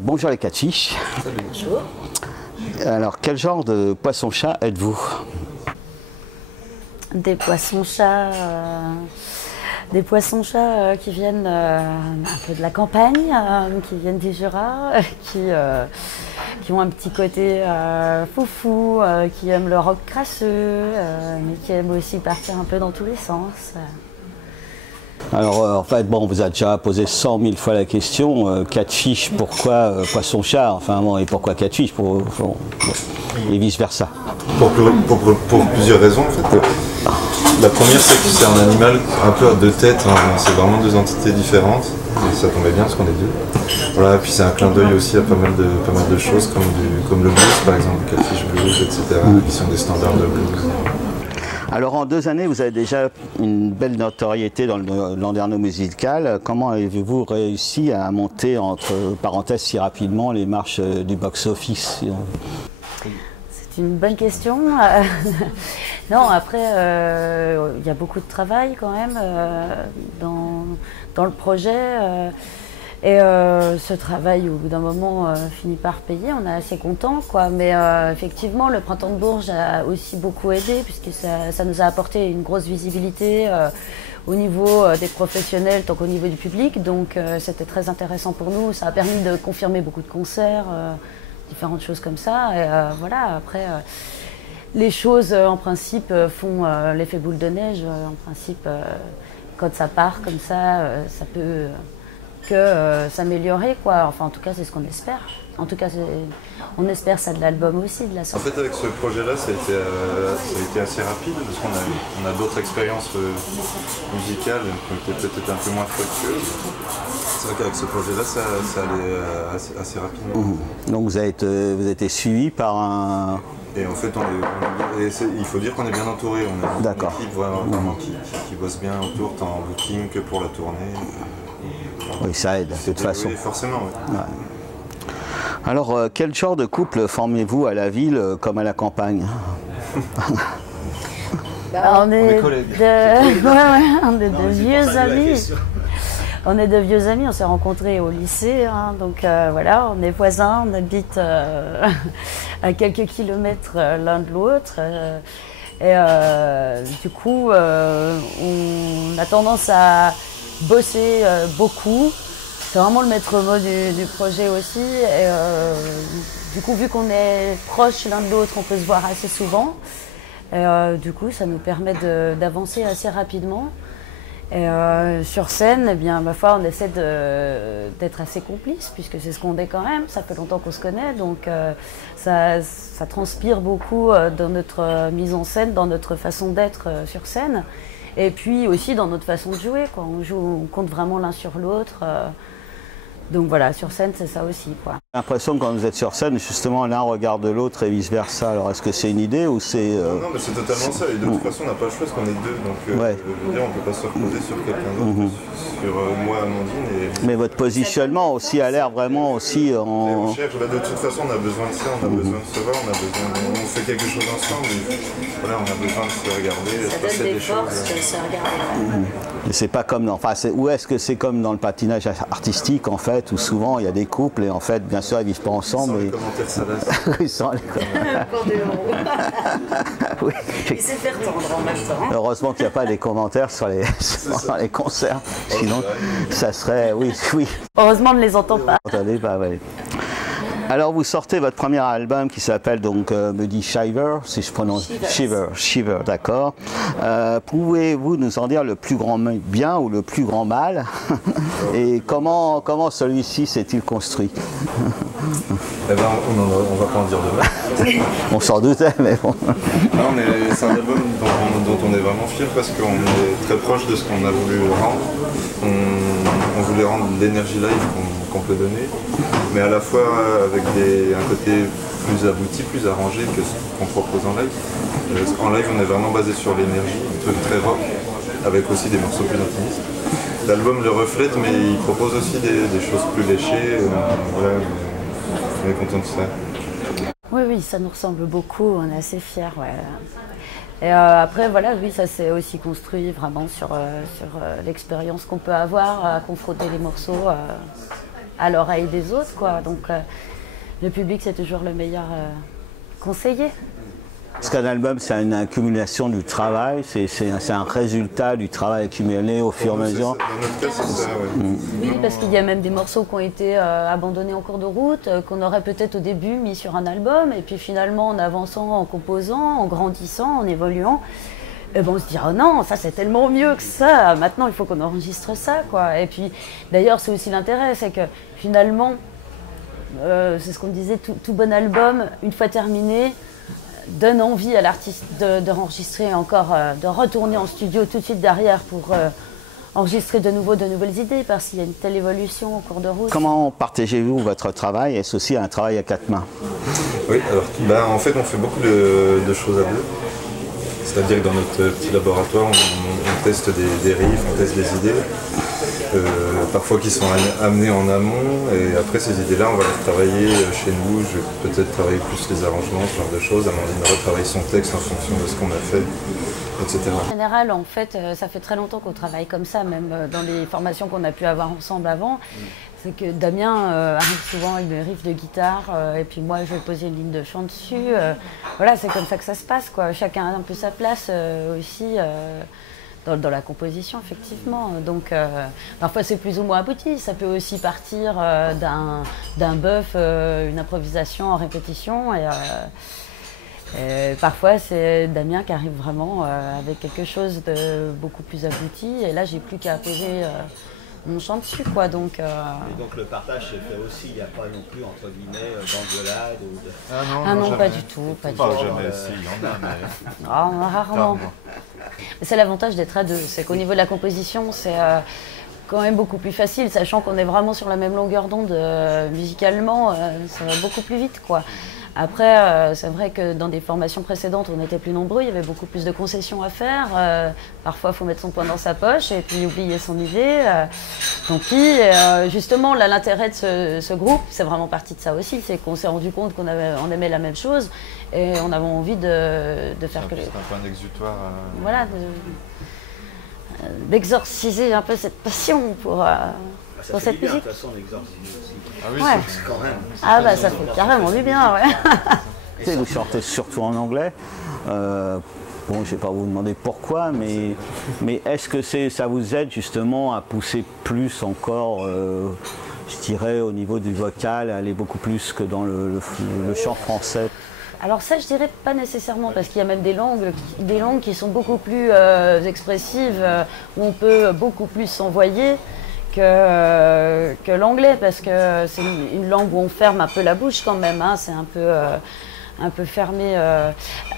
Bonjour les 4 fiches. Bonjour. Alors, quel genre de poisson-chat êtes-vous? Des poissons-chats qui viennent un peu de la campagne, qui viennent du Jura, qui ont un petit côté foufou, qui aiment le rock crasseux, mais qui aiment aussi partir un peu dans tous les sens. Alors, en fait, bon, vous avez déjà posé 100 000 fois la question, 4 fiches, pourquoi poisson-chat? Enfin, bon, et pourquoi 4 fiches et vice-versa. Pour plusieurs raisons, en fait. La première, c'est que c'est un animal un peu à deux têtes, hein. C'est vraiment deux entités différentes, et ça tombait bien parce qu'on est deux. Voilà, puis c'est un clin d'œil aussi à pas mal de choses, comme le blues, par exemple, le catfish blues, etc., qui sont des standards de blues. Alors en 2 années, vous avez déjà une belle notoriété dans le landerneau musical. Comment avez-vous réussi à monter, entre parenthèses, si rapidement les marches du box-office? C'est une bonne question. Non, après, il y a beaucoup de travail quand même dans le projet. Et ce travail, au bout d'un moment, finit par payer. On est assez content, quoi. Mais effectivement, le Printemps de Bourges a aussi beaucoup aidé, puisque ça nous a apporté une grosse visibilité au niveau des professionnels, tant qu'au niveau du public. Donc c'était très intéressant pour nous. Ça a permis de confirmer beaucoup de concerts, différentes choses comme ça. Et voilà, après, les choses, en principe, font l'effet boule de neige. En principe, quand ça part comme ça peut s'améliorer, quoi. Enfin, en tout cas, c'est ce qu'on espère. En tout cas, on espère ça de l'album aussi, de la sortie. En fait, avec ce projet-là, ça a été assez rapide, parce qu'on a d'autres expériences musicales qui étaient peut-être un peu moins fructueuses. C'est vrai qu'avec ce projet-là, ça allait assez rapidement. Donc vous avez été suivi par un... Et en fait, il faut dire qu'on est bien entouré. On a une équipe vraiment qui bosse bien autour, tant en booking que pour la tournée. Oui, ça aide, de toute façon. Oui, forcément, oui. Ouais. Alors, quel genre de couple formez-vous à la ville comme à la campagne? On est on est de vieux amis. On est de vieux amis, on s'est rencontrés au lycée, hein, donc voilà, on est voisins, on habite à quelques kilomètres l'un de l'autre. Du coup, on a tendance à bosser beaucoup. C'est vraiment le maître mot du projet aussi. Et, du coup, vu qu'on est proches l'un de l'autre, on peut se voir assez souvent. Et, du coup, ça nous permet d'avancer assez rapidement. Et sur scène, eh bien, ma foi, on essaie d'être assez complices, puisque c'est ce qu'on est quand même. Ça fait longtemps qu'on se connaît, donc ça transpire beaucoup dans notre mise en scène, dans notre façon d'être sur scène. Et puis aussi dans notre façon de jouer, quoi. On compte vraiment l'un sur l'autre. Donc voilà, sur scène, c'est ça aussi, quoi. J'ai l'impression que quand vous êtes sur scène, justement, l'un regarde l'autre et vice-versa. Alors, est-ce que c'est une idée ou c'est... Non, mais c'est totalement ça. Et de toute façon, on n'a pas le choix parce qu'on est deux. Donc, je veux dire, on ne peut pas se reposer sur quelqu'un d'autre, sur moi, Amandine. Mais votre positionnement aussi a l'air vraiment aussi en... On cherche, de toute façon, on a besoin de ça, on a besoin de se voir, on fait quelque chose ensemble. Et voilà, on a besoin de se regarder, de se passer des choses. Se regarder. Et c'est pas comme dans... Enfin, où est-ce que c'est comme dans le patinage artistique, en fait, où souvent il y a des couples et en fait, bien sûr, ils vivent pas ensemble. Sans les commentaires salaces. Oui, sans les commentaires. Oui. Et c'est faire tendre en même temps. Heureusement qu'il n'y a pas des commentaires sur les concerts. Sinon, ça serait... Oui. Heureusement, on ne les entend pas. Attendez, bah ouais. Alors vous sortez votre premier album qui s'appelle donc me dit Shiver, si je prononce Shiver, d'accord. Pouvez-vous nous en dire le plus grand bien ou le plus grand mal et comment celui-ci s'est-il construit? Eh ben, on va pas en dire de mal. On s'en doutait, mais bon. C'est un album dont on est vraiment fier parce qu'on est très proche de ce qu'on a voulu rendre. On voulait rendre l'énergie live qu'on peut donner, mais à la fois avec un côté plus abouti, plus arrangé que ce qu'on propose en live. En live, on est vraiment basé sur l'énergie, un truc très rock, avec aussi des morceaux plus intimistes. L'album le reflète, mais il propose aussi des choses plus léchées. Voilà, on est content de ça. Oui, ça nous ressemble beaucoup, on est assez fiers. Ouais. Et après, voilà, oui, ça s'est aussi construit vraiment sur l'expérience qu'on peut avoir à confronter les morceaux. à l'oreille des autres, quoi. Donc le public, c'est toujours le meilleur conseiller. Parce qu'un album, c'est une accumulation du travail, c'est un résultat du travail accumulé au fur et à mesure. Dans notre cas, c'est ça, ouais. Oui, parce qu'il y a même des morceaux qui ont été abandonnés en cours de route, qu'on aurait peut-être au début mis sur un album, et puis finalement, en avançant, en composant, en grandissant, en évoluant, et ben on se dit oh non, ça c'est tellement mieux que ça, maintenant il faut qu'on enregistre ça, quoi. Et puis d'ailleurs, c'est aussi l'intérêt, c'est que finalement, c'est ce qu'on disait, tout bon album, une fois terminé, donne envie à l'artiste de enregistrer encore, de retourner en studio tout de suite derrière pour enregistrer de nouvelles idées, parce qu'il y a une telle évolution au cours de route. Comment partagez-vous votre travail? Est-ce aussi un travail à quatre mains? Oui, alors en fait on fait beaucoup de choses à deux. C'est-à-dire que dans notre petit laboratoire, on teste des riffs, on teste des idées, parfois qui sont amenées en amont, et après ces idées-là, on va les travailler chez nous. Je vais peut-être travailler plus les arrangements, ce genre de choses. Amandine retravaille son texte en fonction de ce qu'on a fait, etc. En général, en fait, ça fait très longtemps qu'on travaille comme ça, même dans les formations qu'on a pu avoir ensemble avant. C'est que Damien arrive souvent avec des riffs de guitare, et puis moi je vais poser une ligne de chant dessus. Voilà, c'est comme ça que ça se passe, quoi. Chacun a un peu sa place aussi dans la composition, effectivement. Donc parfois c'est plus ou moins abouti. Ça peut aussi partir d'un bœuf, une improvisation en répétition. Et parfois c'est Damien qui arrive vraiment avec quelque chose de beaucoup plus abouti. Et là j'ai plus qu'à poser mon chant dessus, quoi. Donc, Et donc le partage se fait aussi, il n'y a pas non plus entre guillemets d'engueulade ou de... Ah non, pas du tout. Pas du tout. Jamais, si, il y en a, mais... Ah, rarement. C'est l'avantage d'être à deux, c'est qu'au niveau de la composition, c'est quand même beaucoup plus facile, sachant qu'on est vraiment sur la même longueur d'onde musicalement, ça va beaucoup plus vite, quoi. Après, c'est vrai que dans des formations précédentes, on était plus nombreux, il y avait beaucoup plus de concessions à faire. Parfois, il faut mettre son poing dans sa poche et puis oublier son idée. Tant pis. Justement, là, l'intérêt de ce groupe, c'est vraiment parti de ça aussi. C'est qu'on s'est rendu compte qu'on aimait la même chose et on avait envie de faire que... C'est un point d'exutoire. Voilà, d'exorciser un peu cette passion pour cette musique. De toute façon, on exorcise aussi. Ah oui, Ouais. C'est quand même. Ah bah ça fait carrément du bien, ouais. Vous chantez surtout en anglais. Bon, je ne vais pas vous demander pourquoi, mais est-ce que ça vous aide justement à pousser plus encore, je dirais, au niveau du vocal, à aller beaucoup plus que dans le chant français? Alors ça, je dirais pas nécessairement, parce qu'il y a même des langues qui sont beaucoup plus expressives, où on peut beaucoup plus s'envoyer que l'anglais, parce que c'est une langue où on ferme un peu la bouche quand même, hein, c'est un peu fermé.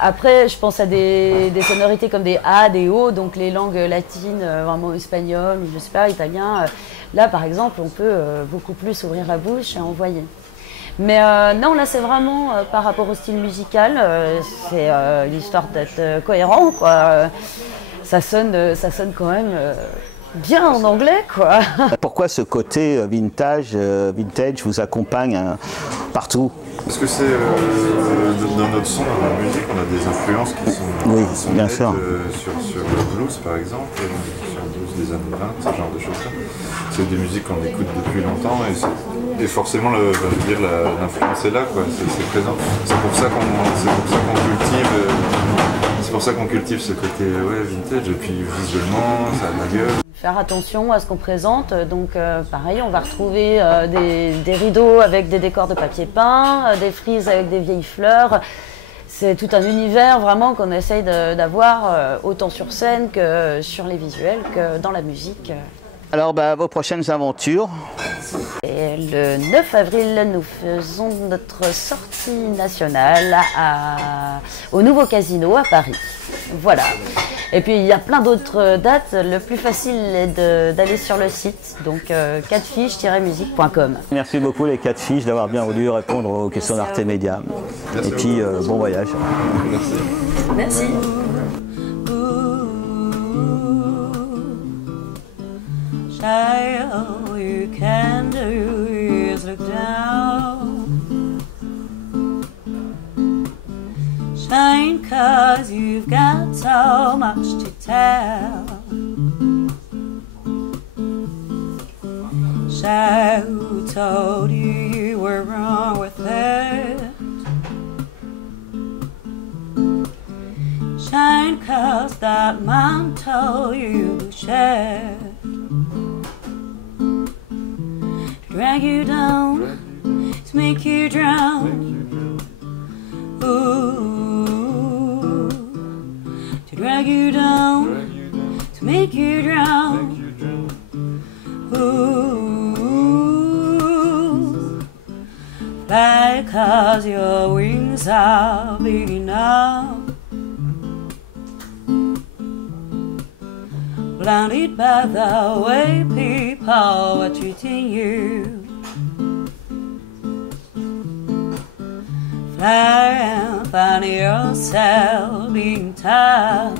Après, je pense à des sonorités comme des A, des O, donc les langues latines, vraiment espagnol, je sais pas, italien. Là, par exemple, on peut beaucoup plus ouvrir la bouche et envoyer. Mais non, là, c'est vraiment par rapport au style musical, c'est l'histoire d'être cohérent, quoi. Ça sonne quand même bien en anglais, quoi. Pourquoi ce côté vintage vous accompagne partout? Parce que c'est dans notre son, dans la musique, on a des influences qui sont bien nettes, sûr. Sur le blues par exemple, sur le blues des années 20, ce genre de choses-là. C'est des musiques qu'on écoute depuis longtemps et forcément l'influence est là, quoi. C'est présent. C'est pour ça qu'on cultive ce côté vintage, et puis visuellement ça a de la gueule. Faire attention à ce qu'on présente, donc pareil, on va retrouver des rideaux avec des décors de papier peint, des frises avec des vieilles fleurs. C'est tout un univers vraiment qu'on essaye d'avoir autant sur scène que sur les visuels, que dans la musique. Alors, vos prochaines aventures? Et le 9 avril, nous faisons notre sortie nationale au nouveau casino à Paris. Voilà. Et puis il y a plein d'autres dates. Le plus facile est d'aller sur le site, donc 4fiches-musique.com. Merci beaucoup les 4 fiches d'avoir bien voulu répondre aux questions d'Arte Média. Et puis bon voyage. Merci. Merci. All you can do is look down. Shine 'cause you've got so much to tell. Shout told you you were wrong with it. Shine 'cause that man told you to shed. To drag you down, to make you drown. Ooh, to drag you down, to make you drown. Ooh, fly 'cause your wings are big enough. Blinded by the way people are treating you. Fly and find yourself being tough.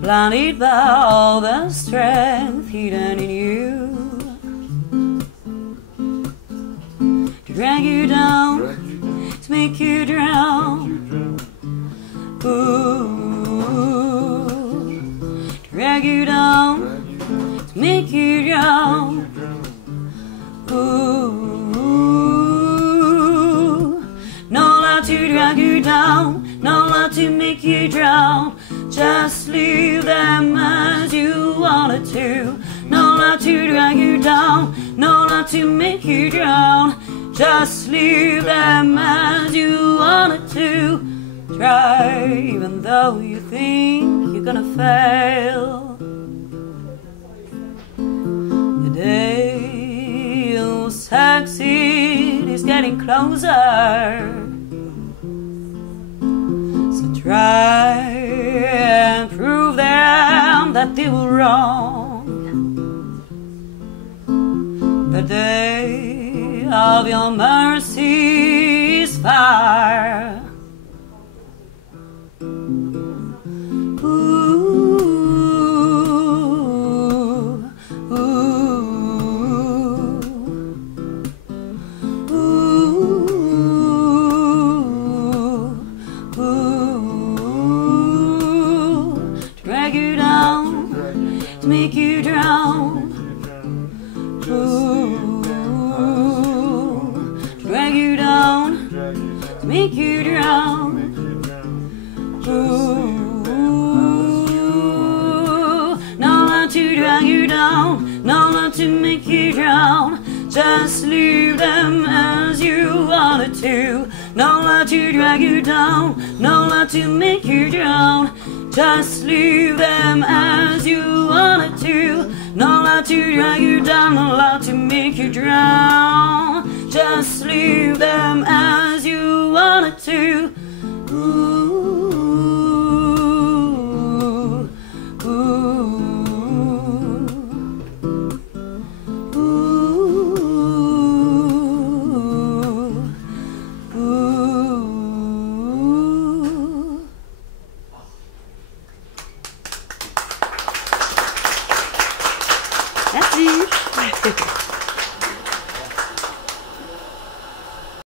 Blinded by all the strength hidden in you. To drag you down, to make you drown. Ooh, to drag you down, to make you drown. Ooh, no love to drag you down, no love to make you drown. Just leave them as you wanted to. No love to drag you down, no love to make you drown. Just leave them as you wanted to. Try even though you think you're gonna fail. The day you'll succeed is getting closer. So try and prove them that they were wrong. The day of your mercy is far. To make you drown. Ooh, to drag you down, to make you drown. Ooh, no love to drag you down, no love to make you drown. Just leave them as you wanted to. No love to drag you down, no love to make you drown. Just leave them as you wanted to. No love to drag you down, no love to make you drown. Just leave them as you wanted to. Ooh, ooh, ooh, ooh. Merci.